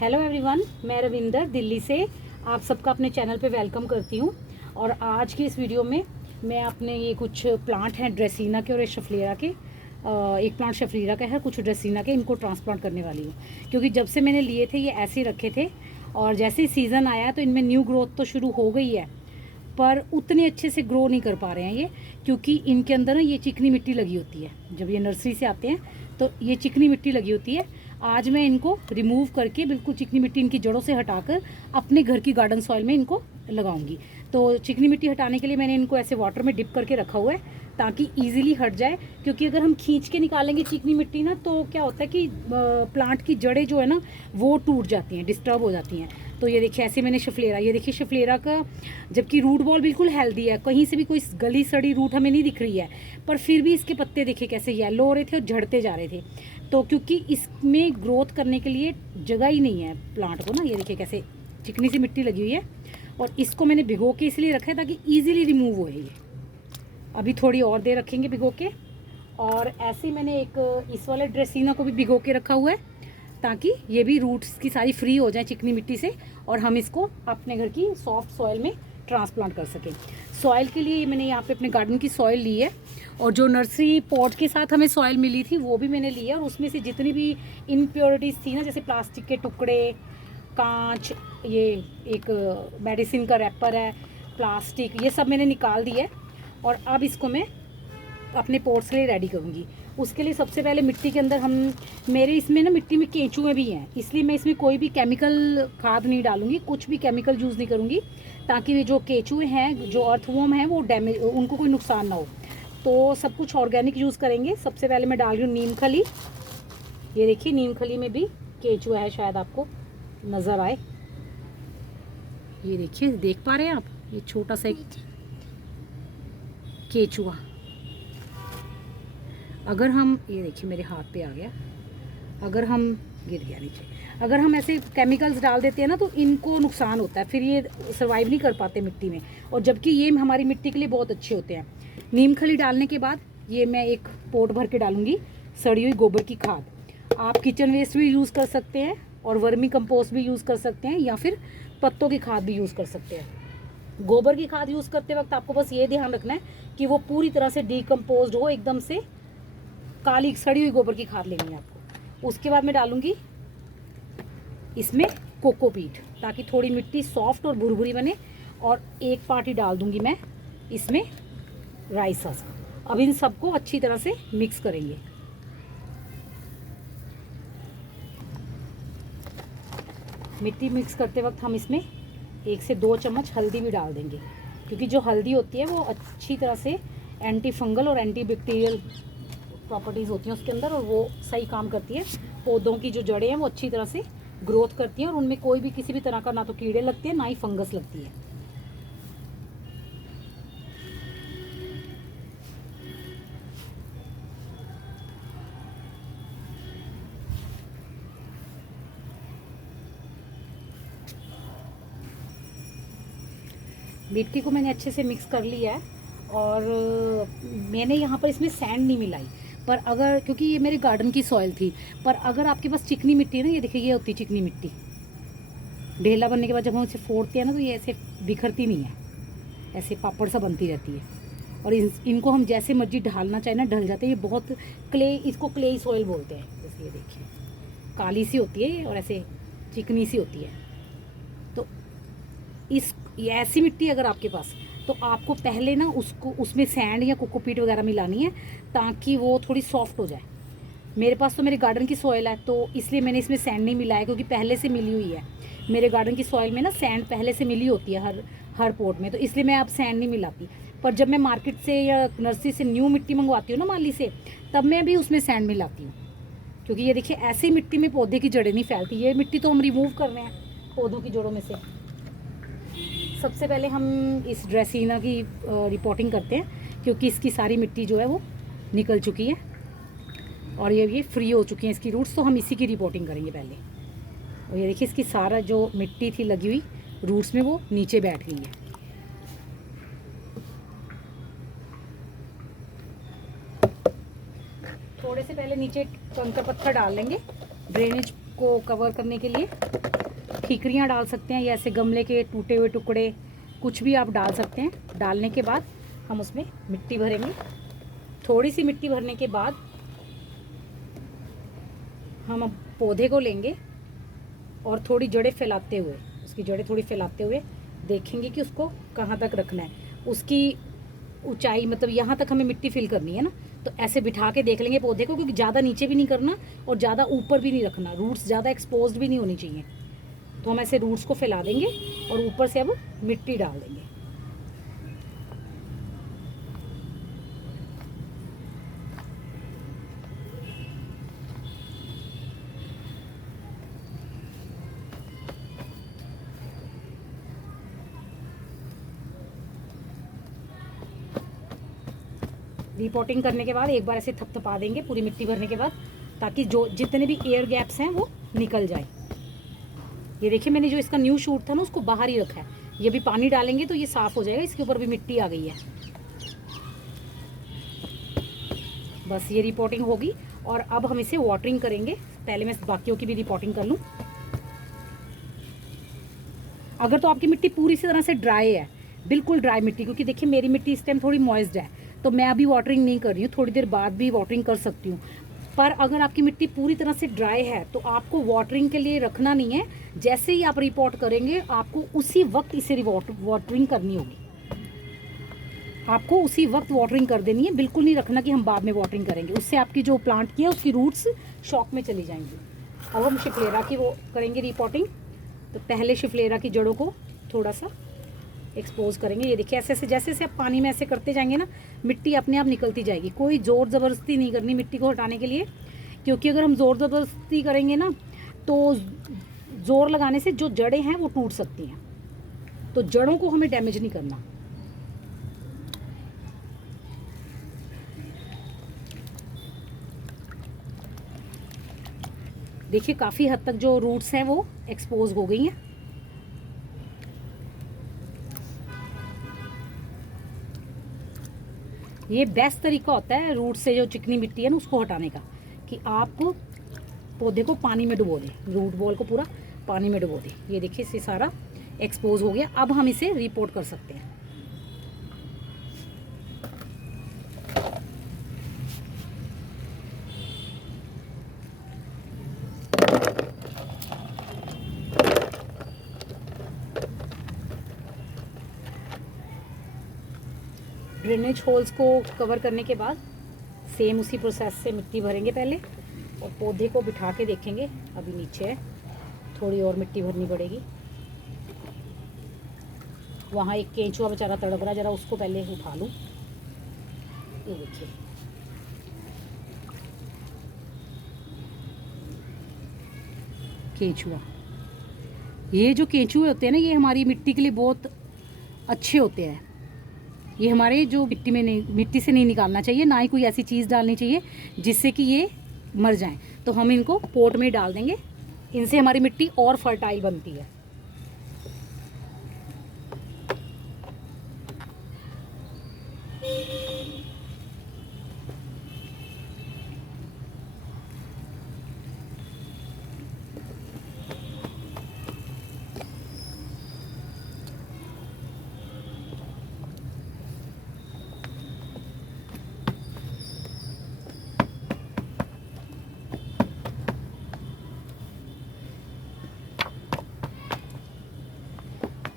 Hello everyone, मैं रविंदर दिल्ली से आप सबका अपने चैनल पे वेलकम करती हूँ। और आज की इस वीडियो में मैं अपने ये कुछ प्लांट हैं ड्रेसीना के और शफलेरा के, एक प्लांट शफलेरा का है, कुछ ड्रेसीना के, इनको ट्रांसप्लांट करने वाली हूँ। क्योंकि जब से मैंने लिए थे ये ऐसे ही रखे थे और जैसे ही सीज़न आया तो इनमें न्यू ग्रोथ तो शुरू हो गई है, पर उतने अच्छे से ग्रो नहीं कर पा रहे हैं ये, क्योंकि इनके अंदर ना ये चिकनी मिट्टी लगी होती है। जब ये नर्सरी से आते हैं तो ये चिकनी मिट्टी लगी होती है। आज मैं इनको रिमूव करके बिल्कुल चिकनी मिट्टी इनकी जड़ों से हटाकर अपने घर की गार्डन सॉइल में इनको लगाऊंगी। तो चिकनी मिट्टी हटाने के लिए मैंने इनको ऐसे वाटर में डिप करके रखा हुआ है ताकि इजीली हट जाए। क्योंकि अगर हम खींच के निकालेंगे चिकनी मिट्टी ना, तो क्या होता है कि प्लांट की जड़ें जो है ना वो टूट जाती हैं, डिस्टर्ब हो जाती हैं। तो ये देखिए ऐसे मैंने शफलेरा, ये देखिए शफलेरा का, जबकि रूट बॉल बिल्कुल हेल्दी है, कहीं से भी कोई गली सड़ी रूट हमें नहीं दिख रही है, पर फिर भी इसके पत्ते देखिए कैसे येलो हो रहे थे और झड़ते जा रहे थे। तो क्योंकि इसमें ग्रोथ करने के लिए जगह ही नहीं है प्लांट को ना, ये देखिए कैसे चिकनी सी मिट्टी लगी हुई है। और इसको मैंने भिगो के इसलिए रखा है ताकि ईजिली रिमूव हो। ये अभी थोड़ी और देर रखेंगे भिगो के। और ऐसे ही मैंने एक इस वाले ड्रेसीना को भी भिगो के रखा हुआ है ताकि ये भी रूट्स की सारी फ्री हो जाए चिकनी मिट्टी से और हम इसको अपने घर की सॉफ्ट सॉइल में ट्रांसप्लांट कर सकें। सॉइल के लिए मैंने यहाँ पे अपने गार्डन की सॉइल ली है और जो नर्सरी पॉट के साथ हमें सॉइल मिली थी वो भी मैंने ली है। और उसमें से जितनी भी इम्प्योरिटीज़ थी ना, जैसे प्लास्टिक के टुकड़े, कांच, ये एक मेडिसिन का रैपर है, प्लास्टिक, ये सब मैंने निकाल दिया है। और अब इसको मैं अपने पोट्स के लिए रेडी करूँगी। उसके लिए सबसे पहले मिट्टी के अंदर मेरे इसमें ना मिट्टी में केंचुए भी हैं, इसलिए मैं इसमें कोई भी केमिकल खाद नहीं डालूंगी, कुछ भी केमिकल यूज़ नहीं करूँगी, ताकि जो केंचुए हैं, जो अर्थवॉर्म हैं, वो डैमेज, उनको कोई नुकसान ना हो। तो सब कुछ ऑर्गेनिक यूज़ करेंगे। सबसे पहले मैं डाल रही हूँ नीम खली। ये देखिए नीम खली में भी केंचुआ है, शायद आपको नज़र आए। ये देखिए, देख पा रहे हैं आप, ये छोटा सा एक केंचुआ। अगर हम, ये देखिए मेरे हाथ पे आ गया, अगर हम, गिर गया नीचे, अगर हम ऐसे केमिकल्स डाल देते हैं ना तो इनको नुकसान होता है, फिर ये सर्वाइव नहीं कर पाते मिट्टी में। और जबकि ये हमारी मिट्टी के लिए बहुत अच्छे होते हैं। नीम खली डालने के बाद ये मैं एक पोट भर के डालूंगी सड़ी हुई गोबर की खाद। आप किचन वेस्ट भी यूज़ कर सकते हैं और वर्मी कंपोस्ट भी यूज़ कर सकते हैं, या फिर पत्तों की खाद भी यूज़ कर सकते हैं। गोबर की खाद यूज़ करते वक्त आपको बस ये ध्यान रखना है कि वो पूरी तरह से डिकम्पोज हो, एकदम से काली सड़ी हुई गोबर की खाद लेनी है आपको। उसके बाद मैं डालूंगी इसमें कोकोपीट, ताकि थोड़ी मिट्टी सॉफ्ट और भुरभुरी बने। और एक पार्ट ही डाल दूंगी मैं इसमें राइस सॉस। अब इन सबको अच्छी तरह से मिक्स करेंगे। मिट्टी मिक्स करते वक्त हम इसमें 1 से 2 चम्मच हल्दी भी डाल देंगे, क्योंकि जो हल्दी होती है वो अच्छी तरह से एंटी फंगल और एंटी बैक्टीरियल प्रॉपर्टीज़ होती हैं उसके अंदर, और वो सही काम करती है। पौधों की जो जड़ें हैं वो अच्छी तरह से ग्रोथ करती हैं और उनमें कोई भी किसी भी तरह का ना तो कीड़े लगते हैं ना ही फंगस लगती है। मिट्टी को मैंने अच्छे से मिक्स कर लिया है और मैंने यहाँ पर इसमें सैंड नहीं मिलाई, पर अगर, क्योंकि ये मेरे गार्डन की सॉइल थी, पर अगर आपके पास चिकनी मिट्टी है ना, ये देखिए ये होती चिकनी मिट्टी, ढेला बनने के बाद जब हम इसे फोड़ते हैं ना तो ये ऐसे बिखरती नहीं है, ऐसे पापड़ सा बनती रहती है। और इनको हम जैसे मर्जी ढालना चाहे ना ढल जाते हैं। ये बहुत क्ले, इसको क्ले सॉइल बोलते हैं। जैसे ये देखिए काली सी होती है और ऐसे चिकनी सी होती है। तो ये ऐसी मिट्टी अगर आपके पास, तो आपको पहले ना उसको, उसमें सैंड या कोकोपीट वगैरह मिलानी है ताकि वो थोड़ी सॉफ्ट हो जाए। मेरे पास तो मेरे गार्डन की सॉइल है, तो इसलिए मैंने इसमें सैंड नहीं मिलाया, क्योंकि पहले से मिली हुई है। मेरे गार्डन की सॉइल में ना सैंड पहले से मिली होती है हर पोट में, तो इसलिए मैं अब सैंड नहीं मिलाती। पर जब मैं मार्केट से या नर्सरी से न्यू मिट्टी मंगवाती हूँ ना माली से, तब मैं भी उसमें सैंड मिलाती हूँ। क्योंकि ये देखिए ऐसी मिट्टी में पौधे की जड़ें नहीं फैलती। ये मिट्टी तो हम रिमूव कर रहे हैं पौधों की जड़ों में से। सबसे पहले हम इस ड्रेसीना की रिपोर्टिंग करते हैं, क्योंकि इसकी सारी मिट्टी जो है वो निकल चुकी है और ये फ्री हो चुकी हैं इसकी रूट्स। तो हम इसी की रिपोर्टिंग करेंगे पहले। और ये देखिए इसकी सारा जो मिट्टी थी लगी हुई रूट्स में, वो नीचे बैठ गई है। थोड़े से पहले नीचे कंकड़ पत्थर डाल लेंगे ड्रेनेज इसको कवर करने के लिए ठीकरियाँ डाल सकते हैं या ऐसे गमले के टूटे हुए टुकड़े कुछ भी आप डाल सकते हैं। डालने के बाद हम उसमें मिट्टी भरेंगे। थोड़ी सी मिट्टी भरने के बाद हम अब पौधे को लेंगे और थोड़ी जड़ें फैलाते हुए, उसकी जड़ें थोड़ी फैलाते हुए देखेंगे कि उसको कहाँ तक रखना है। उसकी ऊंचाई मतलब यहाँ तक हमें मिट्टी फिल करनी है ना, तो ऐसे बिठा के देख लेंगे पौधे को, क्योंकि ज़्यादा नीचे भी नहीं करना और ज़्यादा ऊपर भी नहीं रखना, रूट्स ज़्यादा एक्सपोज्ड भी नहीं होनी चाहिए। तो हम ऐसे रूट्स को फैला देंगे और ऊपर से अब मिट्टी डाल देंगे। रिपोर्टिंग करने के बाद एक बार ऐसे थपथपा देंगे पूरी मिट्टी भरने के बाद, ताकि जो जितने भी एयर गैप्स हैं वो निकल जाए। ये देखिए मैंने जो इसका न्यू शूट था ना उसको बाहर ही रखा है। ये भी पानी डालेंगे तो ये साफ़ हो जाएगा, इसके ऊपर भी मिट्टी आ गई है। बस ये रिपोर्टिंग होगी और अब हम इसे वाटरिंग करेंगे। पहले मैं बाकियों की भी रिपोर्टिंग कर लूँ। अगर तो आपकी मिट्टी पूरी सी तरह से ड्राई है, बिल्कुल ड्राई मिट्टी, क्योंकि देखिए मेरी मिट्टी इस टाइम थोड़ी मॉइस्ड है, तो मैं अभी वाटरिंग नहीं कर रही हूँ, थोड़ी देर बाद भी वाटरिंग कर सकती हूँ। पर अगर आपकी मिट्टी पूरी तरह से ड्राई है तो आपको वाटरिंग के लिए रखना नहीं है। जैसे ही आप रिपोर्ट करेंगे आपको उसी वक्त इसे वाटरिंग करनी होगी। आपको उसी वक्त वाटरिंग कर देनी है, बिल्कुल नहीं रखना कि हम बाद में वाटरिंग करेंगे, उससे आपकी जो प्लांट की है उसकी रूट्स शॉक में चली जाएंगी। अब हम शिफ्लेरा की वो करेंगे रिपोर्टिंग। तो पहले शिफ्लेरा की जड़ों को थोड़ा सा एक्सपोज करेंगे। ये देखिए ऐसे ऐसे जैसे जैसे आप पानी में ऐसे करते जाएंगे ना, मिट्टी अपने आप निकलती जाएगी। कोई ज़ोर ज़बरदस्ती नहीं करनी मिट्टी को हटाने के लिए, क्योंकि अगर हम ज़ोर ज़बरदस्ती करेंगे ना तो ज़ोर लगाने से जो जड़ें हैं वो टूट सकती हैं। तो जड़ों को हमें डैमेज नहीं करना। देखिए काफ़ी हद तक जो रूट्स हैं वो एक्सपोज हो गई हैं। ये बेस्ट तरीका होता है रूट से जो चिकनी मिट्टी है ना उसको हटाने का, कि आप पौधे को पानी में डुबो दें, रूट बॉल को पूरा पानी में डुबो दें। ये देखिए इसे सारा एक्सपोज हो गया। अब हम इसे रिपोर्ट कर सकते हैं। ड्रेनेज होल्स को कवर करने के बाद सेम उसी प्रोसेस से मिट्टी भरेंगे पहले और पौधे को बिठा के देखेंगे। अभी नीचे है, थोड़ी और मिट्टी भरनी पड़ेगी। वहाँ एक केंचुआ बेचारा तड़प रहा, जरा उसको पहले उठा लूँ। ये देखिए केंचुआ, ये जो केंचुए होते हैं ना ये हमारी मिट्टी के लिए बहुत अच्छे होते हैं। ये हमारे जो मिट्टी से नहीं निकालना चाहिए, ना ही कोई ऐसी चीज़ डालनी चाहिए जिससे कि ये मर जाएं। तो हम इनको पोट में डाल देंगे, इनसे हमारी मिट्टी और फर्टाइल बनती है।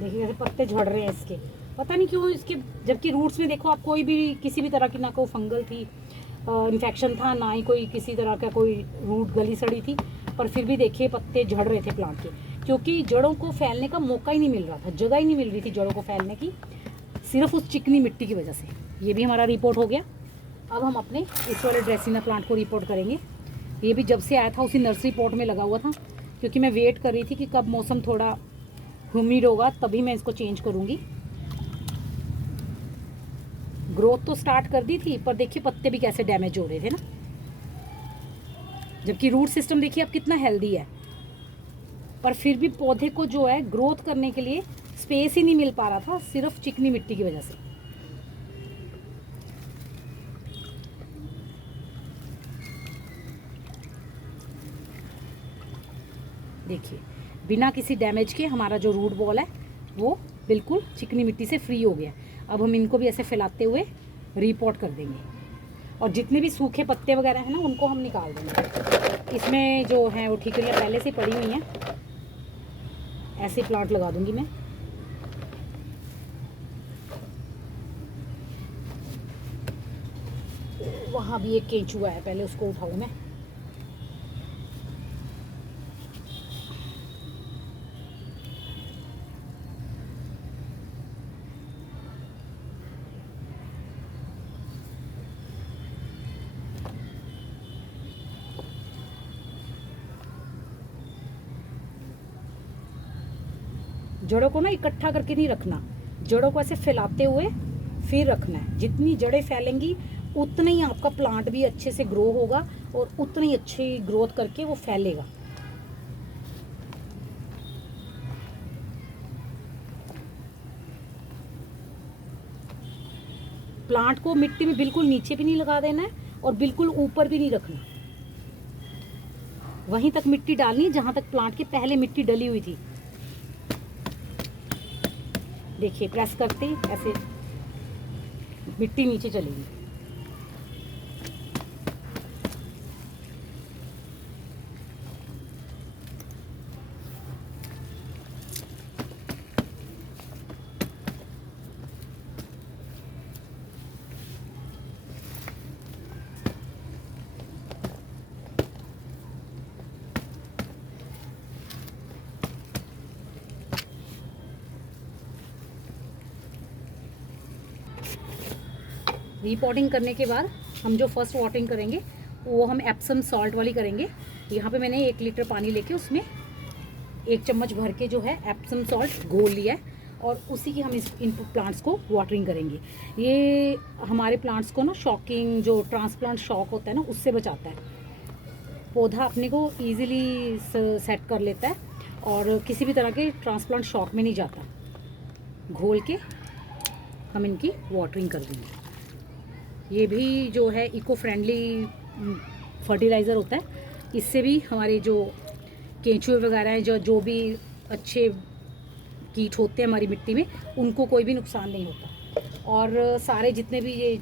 देखिए जैसे पत्ते झड़ रहे हैं इसके, पता नहीं क्यों इसके, जबकि रूट्स में देखो आप कोई भी किसी भी तरह की ना कोई फंगल थी इन्फेक्शन था, ना ही कोई किसी तरह का कोई रूट गली सड़ी थी, पर फिर भी देखिए पत्ते झड़ रहे थे प्लांट के, क्योंकि जड़ों को फैलने का मौका ही नहीं मिल रहा था, जगह ही नहीं मिल रही थी जड़ों को फैलने की, सिर्फ उस चिकनी मिट्टी की वजह से। ये भी हमारा रिपोर्ट हो गया। अब हम अपने इस वाले ड्रेसिना प्लांट को रिपोर्ट करेंगे। ये भी जब से आया था उसी नर्सरी पॉट में लगा हुआ था, क्योंकि मैं वेट कर रही थी कि कब मौसम थोड़ा ह्यूमिड होगा तभी मैं इसको चेंज करूँगी। ग्रोथ तो स्टार्ट कर दी थी, पर देखिए पत्ते भी कैसे डैमेज हो रहे थे ना, जबकि रूट सिस्टम देखिए अब कितना हेल्दी है, पर फिर भी पौधे को जो है ग्रोथ करने के लिए स्पेस ही नहीं मिल पा रहा था, सिर्फ चिकनी मिट्टी की वजह से। देखिए बिना किसी डैमेज के हमारा जो रूट बॉल है वो बिल्कुल चिकनी मिट्टी से फ्री हो गया। अब हम इनको भी ऐसे फैलाते हुए रीपॉट कर देंगे और जितने भी सूखे पत्ते वगैरह हैं ना उनको हम निकाल देंगे। इसमें जो है वो ठीकरियाँ पहले से पड़ी हुई हैं, ऐसे प्लांट लगा दूंगी मैं। वहाँ भी एक केंचुआ है, पहले उसको उठाऊँ मैं। जड़ों को ना इकट्ठा करके नहीं रखना, जड़ों को ऐसे फैलाते हुए फिर रखना है। जितनी जड़ें फैलेंगी उतना ही आपका प्लांट भी अच्छे से ग्रो होगा और उतनी ही अच्छी ग्रोथ करके वो फैलेगा। प्लांट को मिट्टी में बिल्कुल नीचे भी नहीं लगा देना है और बिल्कुल ऊपर भी नहीं रखना। वहीं तक मिट्टी डालनी है जहां तक प्लांट के पहले मिट्टी डली हुई थी। देखिए प्रेस करते ही ऐसे मिट्टी नीचे चलेगी। रीपॉटिंग करने के बाद हम जो फर्स्ट वाटरिंग करेंगे वो हम एप्सम सॉल्ट वाली करेंगे। यहाँ पे मैंने 1 लीटर पानी लेके उसमें 1 चम्मच भर के जो है एप्सम सॉल्ट घोल लिया है और उसी की हम इन प्लांट्स को वाटरिंग करेंगे। ये हमारे प्लांट्स को ना शॉकिंग, जो ट्रांसप्लांट शॉक होता है ना, उससे बचाता है। पौधा अपने को ईजिली सेट कर लेता है और किसी भी तरह के ट्रांसप्लांट शॉक में नहीं जाता। घोल के हम इनकी वाटरिंग कर देंगे। ये भी जो है इको फ्रेंडली फर्टिलाइज़र होता है। इससे भी हमारे जो केंचुए वगैरह हैं, जो भी अच्छे कीट होते हैं हमारी मिट्टी में, उनको कोई भी नुकसान नहीं होता। और सारे जितने भी ये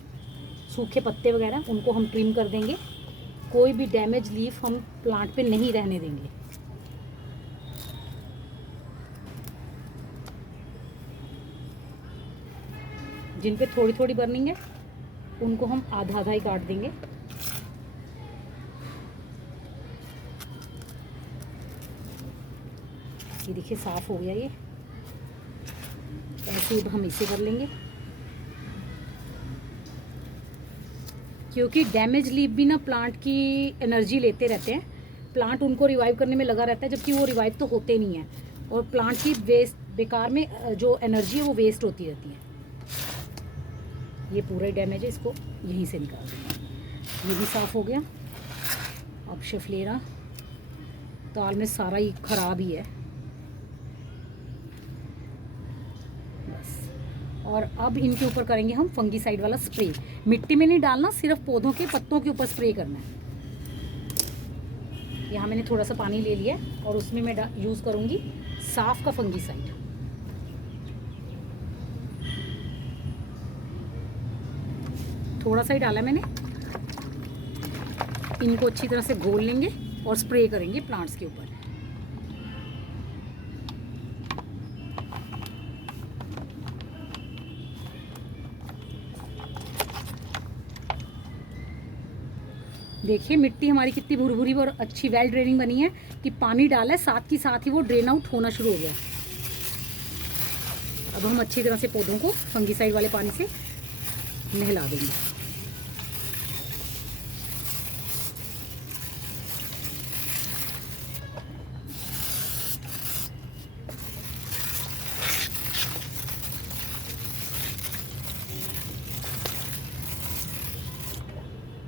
सूखे पत्ते वगैरह उनको हम ट्रिम कर देंगे। कोई भी डैमेज लीफ हम प्लांट पे नहीं रहने देंगे। जिन पे थोड़ी थोड़ी बर्निंग है उनको हम आधा आधा ही काट देंगे। ये देखिए साफ हो गया। ये ऐसे हम इसे कर लेंगे, क्योंकि डैमेज लीफ भी ना प्लांट की एनर्जी लेते रहते हैं। प्लांट उनको रिवाइव करने में लगा रहता है, जबकि वो रिवाइव तो होते नहीं हैं और प्लांट की वेस्ट बेकार में जो एनर्जी है वो वेस्ट होती रहती है। ये पूरा ही डैमेज है, इसको यहीं से निकाल देंगे। ये भी साफ़ हो गया। अब शफलेरा ताल में सारा ही ख़राब ही है बस। और अब इनके ऊपर करेंगे हम फंगीसाइड वाला स्प्रे। मिट्टी में नहीं डालना, सिर्फ पौधों के पत्तों के ऊपर स्प्रे करना है। यहाँ मैंने थोड़ा सा पानी ले लिया और उसमें मैं यूज़ करूँगी साफ का फंगीसाइड। थोड़ा सा ही डाला मैंने। इनको अच्छी तरह से घोल लेंगे और स्प्रे करेंगे प्लांट्स के ऊपर। देखिए मिट्टी हमारी कितनी भुरभुरी और अच्छी वेल ड्रेनिंग बनी है कि पानी डाला है साथ ही साथ ही वो ड्रेन आउट होना शुरू हो गया। अब हम अच्छी तरह से पौधों को फंगीसाइड वाले पानी से नहला देंगे।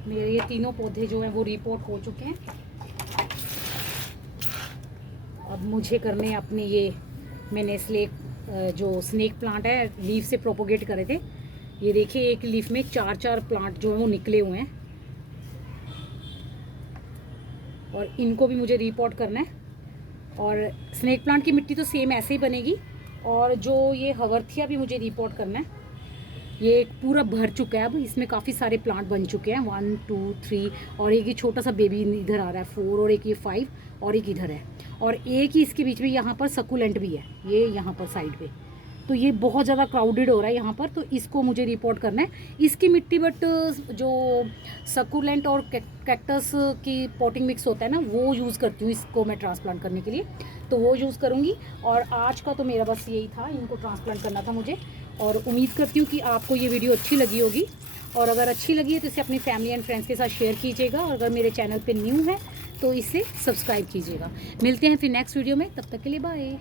मेरे ये तीनों पौधे जो हैं वो रिपोर्ट हो चुके हैं। अब मुझे करने अपने ये मैंने जो स्नेक प्लांट है लीफ से प्रोपोगेट करे थे। ये देखिए एक लीफ में 4-4 प्लांट जो है वो निकले हुए हैं और इनको भी मुझे रिपोर्ट करना है। और स्नेक प्लांट की मिट्टी तो सेम ऐसे ही बनेगी। और जो ये हवर्थिया भी मुझे रिपोर्ट करना है, ये पूरा भर चुका है। अब इसमें काफ़ी सारे प्लांट बन चुके हैं, 1 2 3, और एक ये छोटा सा बेबी इधर आ रहा है 4, और एक ये 5, और एक इधर है, और एक ही इसके बीच में यहाँ पर सकुलेंट भी है, ये यहाँ पर साइड पे। तो ये बहुत ज़्यादा क्राउडेड हो रहा है यहाँ पर, तो इसको मुझे रिपोर्ट करना है इसकी मिट्टी। बट जो सकुलेंट और कैक्टस की पॉटिंग मिक्स होता है ना, वो यूज़ करती हूँ इसको मैं ट्रांसप्लांट करने के लिए, तो वो यूज़ करूँगी। और आज का तो मेरा बस यही था, इनको ट्रांसप्लांट करना था मुझे। और उम्मीद करती हूँ कि आपको ये वीडियो अच्छी लगी होगी, और अगर अच्छी लगी है तो इसे अपनी फैमिली एंड फ्रेंड्स के साथ शेयर कीजिएगा, और अगर मेरे चैनल पे न्यू है तो इसे सब्सक्राइब कीजिएगा। मिलते हैं फिर नेक्स्ट वीडियो में, तब तक के लिए बाय।